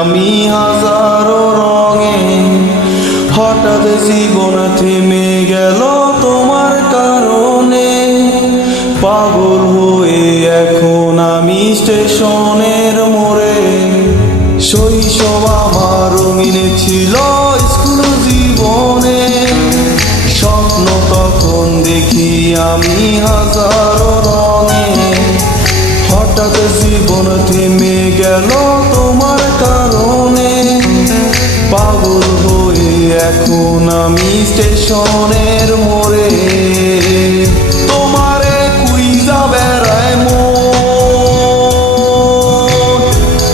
আমি হাজারো রঙে। হঠাৎ জীবন থেমে গেল তোমার কারণে। পাগল হয়ে এখন আমি স্টেশনের মোড়ে। শৈশব আমার রঙিন ছিল স্কুল জীবনে। স্বপ্ন তখন দেখি আমি হাজারো রঙে। হঠাৎ জীবন থেমে গেল তোমার কারণে। পাগল হয়ে এখন আমি স্টেশনের মোড়ে। তোমারে খুঁজা বেড়ায় মন,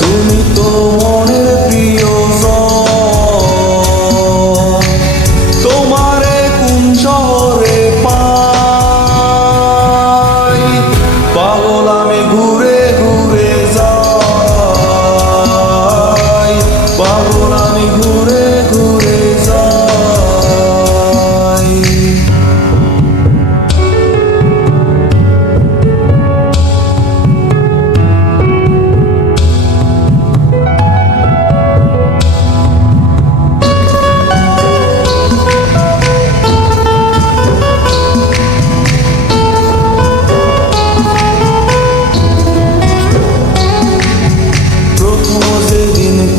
তুমি তো মনের প্রিয়জন। তোমারে কোন শহরে পাই, পাগল আমি ঘুরে ঘুরে যাই। পাগল আমি ঘুরে ঘুরে যাই।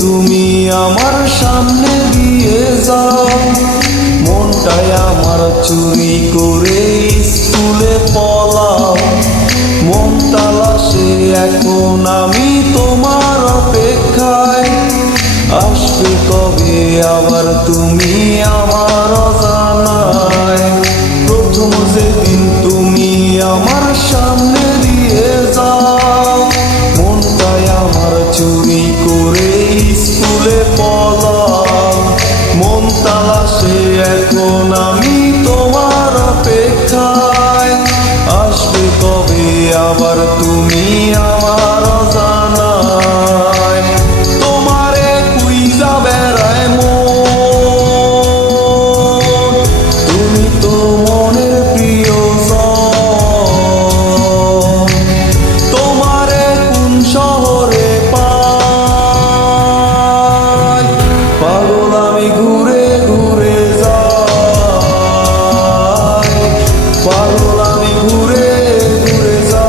তুমি আমার সামনে দিয়ে যাও, মনটাই আমার চুরি করে স্কুলে পলাও। মন তালাশে এখন আমি তোমার অপেক্ষায়। আসবে কবে আবার তুমি আমার অজানায়। প্রথম যেদিন তুমি আমার সামনে দিয়ে যাও, মনটাই আমার চুরি করে স্কুলে পলাও। মন তালাশে এখন আমি তোমার অপেক্ষায়। আসবে কবে আবার তুমি আমার অজানায়। তোমারে খুঁজা বেড়ায় মন, তুমি তো মনের প্রিয়জন। তোমারে কোন শহরে পাই, পাগল আমি ঘুরে ঘুরে যাই। পাগল আমি ঘুরে ঘুরে যাই।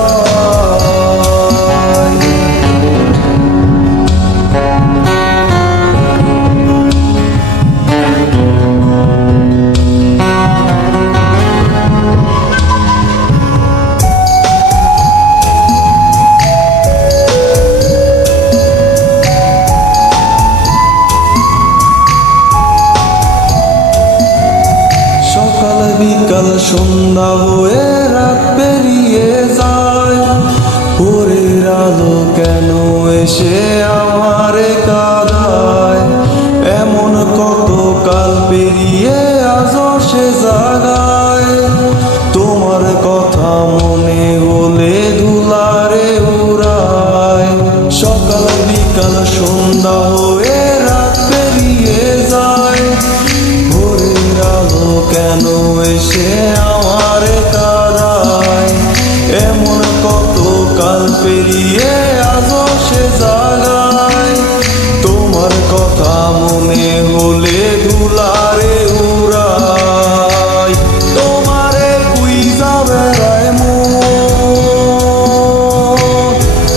সকাল বিকাল সন্ধ্যা হয়ে রাত পেরিয়ে যায়। ভোরের আলো কেন এসে আমারে কাঁদায়। এমন কত কাল পেরিয়ে আজও সে জাগায়। তোমার কথা মনে হলে ধুলারে উড়ায়। সকাল বিকাল সন্ধ্যা হয়ে রাত পেরিয়ে যায়। ভোরের আলো কেন এসে আমারে কাঁদায়। এমন কত কাল পেরিয়ে আজও সে জাগায়। তোমার কথা মনে হলে ধুলারে উড়ায়। তোমারে খুঁজা বেড়ায় মন,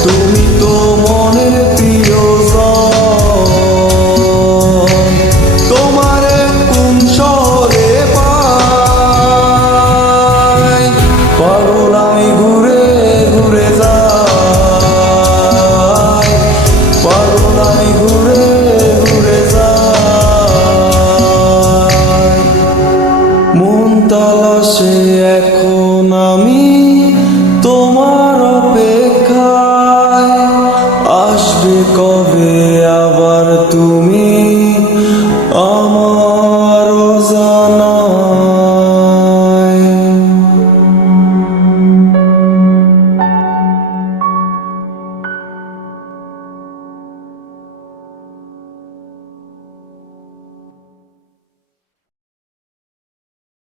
তুমি তো মনের প্রিয়জন। তোমারে কোন শহরে পাই, পাগল আমি ঘুরে ঘুরে যাই। পাগল আমি ঘুরে ঘুরে যাই। মন তালাশে এখন আমি তোমার অপেক্ষায়। আসবে কবে আবার তুমি